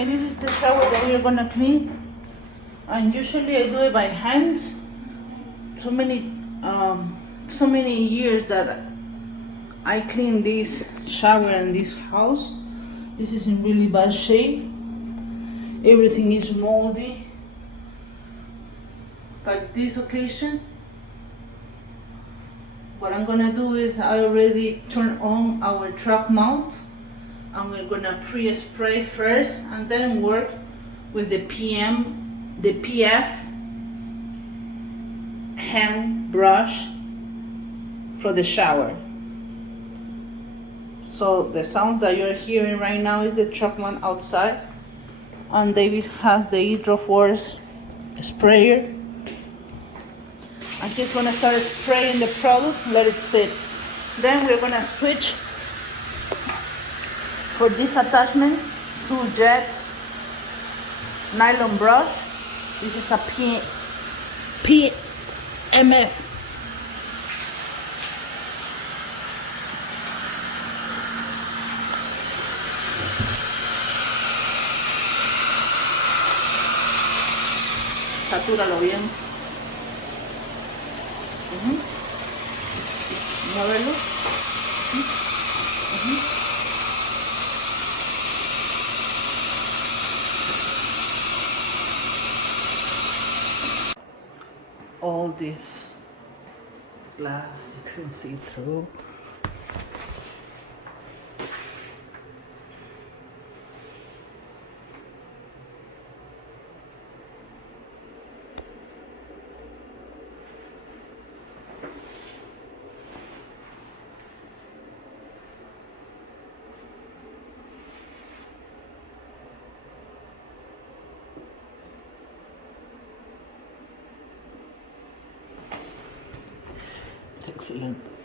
And this is the shower that we're gonna clean, and usually I do it by hand. So many years that I clean this shower and this house. This is in really bad shape. Everything is moldy. But this occasion, what I'm gonna do is I already turn on our truck mount, and we're gonna pre-spray first and then work with the PF hand brush for the shower. So the sound that you're hearing right now is the truck mount outside, and David has the Hydroforce sprayer. I'm just gonna start spraying the product, let it sit. Then we're gonna switch for this attachment, 2 jets, nylon brush. This is a PMF. Satúralo bien. Muévelo. All this glass you can see through. Excellent.